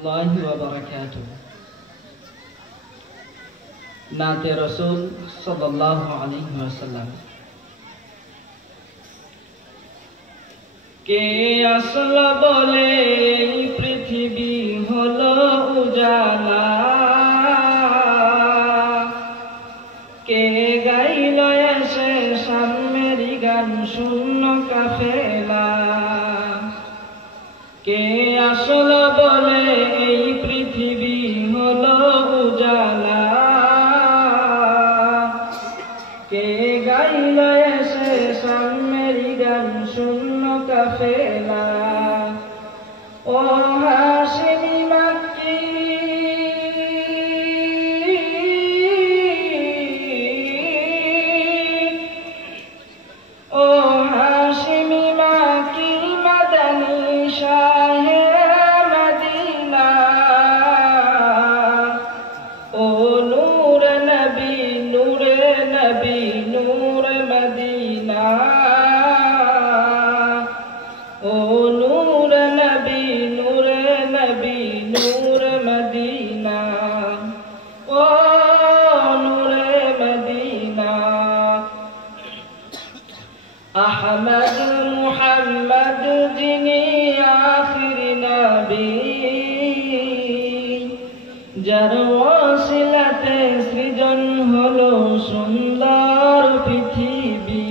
الله وبركاته नाते रसूल सल्लल्लाहु अलैहि वसल्लम के असल बोले पृथ्वी हलो उजाला के गाइल एसे सामेरी गान शून्य काफेला के असल बोले पृथ्वी हलो उजाला के गाइल एसे सामेरी गान शून्य काफेला ओ हाशिमी मक्की ओ हाशिमी मक्की मदनी शाहे मदीना ओ नूर नबी नूर मदीना ओ नूर नबी नूर मदीना ओ नूर मदीना अहमद मुहम्मद जिनी आखिर नबी जार वसिलाते सृजन हलो सुंदर पृथिवी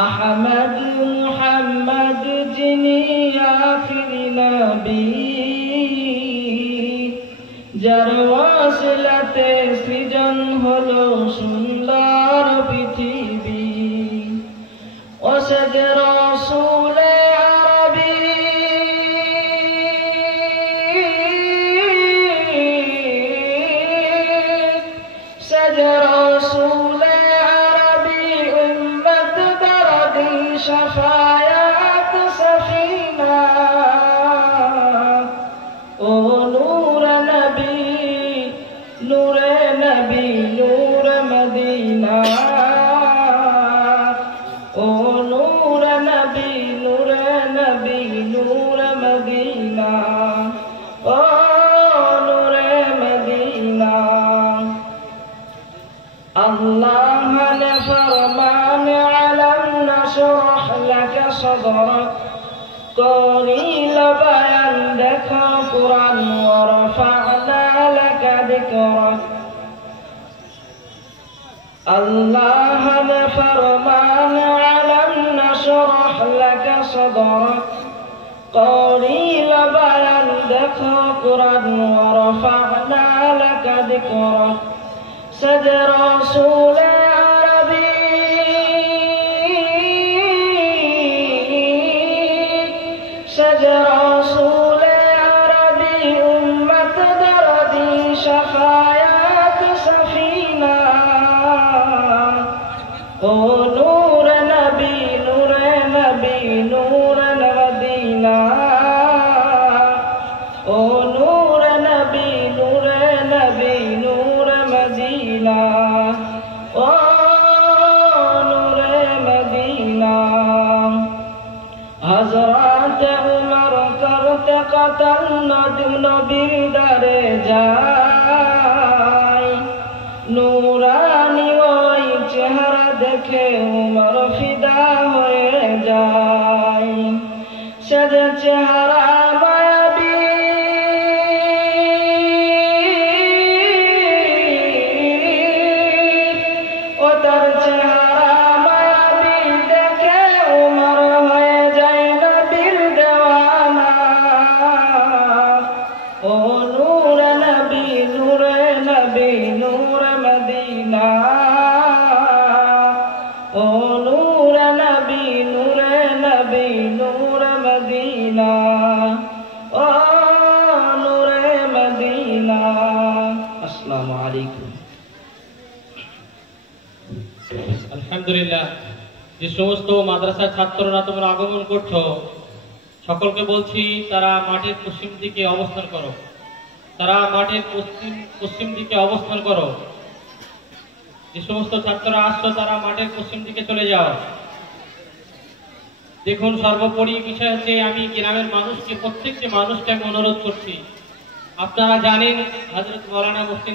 अहमद मुहम्मद जिनी आखिर नबी जार वसिलाते सृजन हलो सुंदर पृथिवी ओ सज रसूल अरबी सज रसूल अरबी उम्मत दर्दी शफायत सफीना ओ नूर नबी नूर मदीना ओ नूर नबी नूर मदीना ओ नूर मदीना अल्लाह ने फरमान अलम नशरह लक सदरक करील बयान देखो कुरान वरफअना लक दिक्रक अल्लाह ने फरमान अलम नशरह लक सदरक करील बयान देखो कुरान वरफअना लक दिक्रक सज रसूल अरबी सज रसूल अरबी उम्मत दर्दी शफायत सफीना ओ नूर नबी नूर मदीना ओ नूर नबी नूर मदीना ओ नूर मदीना हजरत उमर करते कतल नबीर दरे जाय नूरानी ওই চেহারা দেখে উমর ফিদা হয়ে যায় সে যে চেহারা মায়াবী ও তার চেহারা মায়াবী দেখে উমর হয়ে যায় নবীর দেওয়ানা ও নূর নবী নূর মদীনা ओ नूर नबी नूर मदीना ओ नूर मदीना अस्सलामु अलैकुम আলহামদুলিল্লাহ যে সমস্ত মাদ্রাসার ছাত্ররা তোমরা আগমন করছো সকলকে বলছি তারা মাঠের পশ্চিম দিকে অবস্থান করো তারা মাঠের পশ্চিম দিকে অবস্থান করো যে সমস্ত ছাত্ররা আসছো তারা মাঠের পশ্চিম দিকে চলে যাও দেখুন, সর্বোপরি বিষয় হচ্ছে আমি গ্রামের মানুষকে, প্রত্যেকটি মানুষকে আমি অনুরোধ করছি, আপনারা জানেন হযরত মাওলানা মুফতি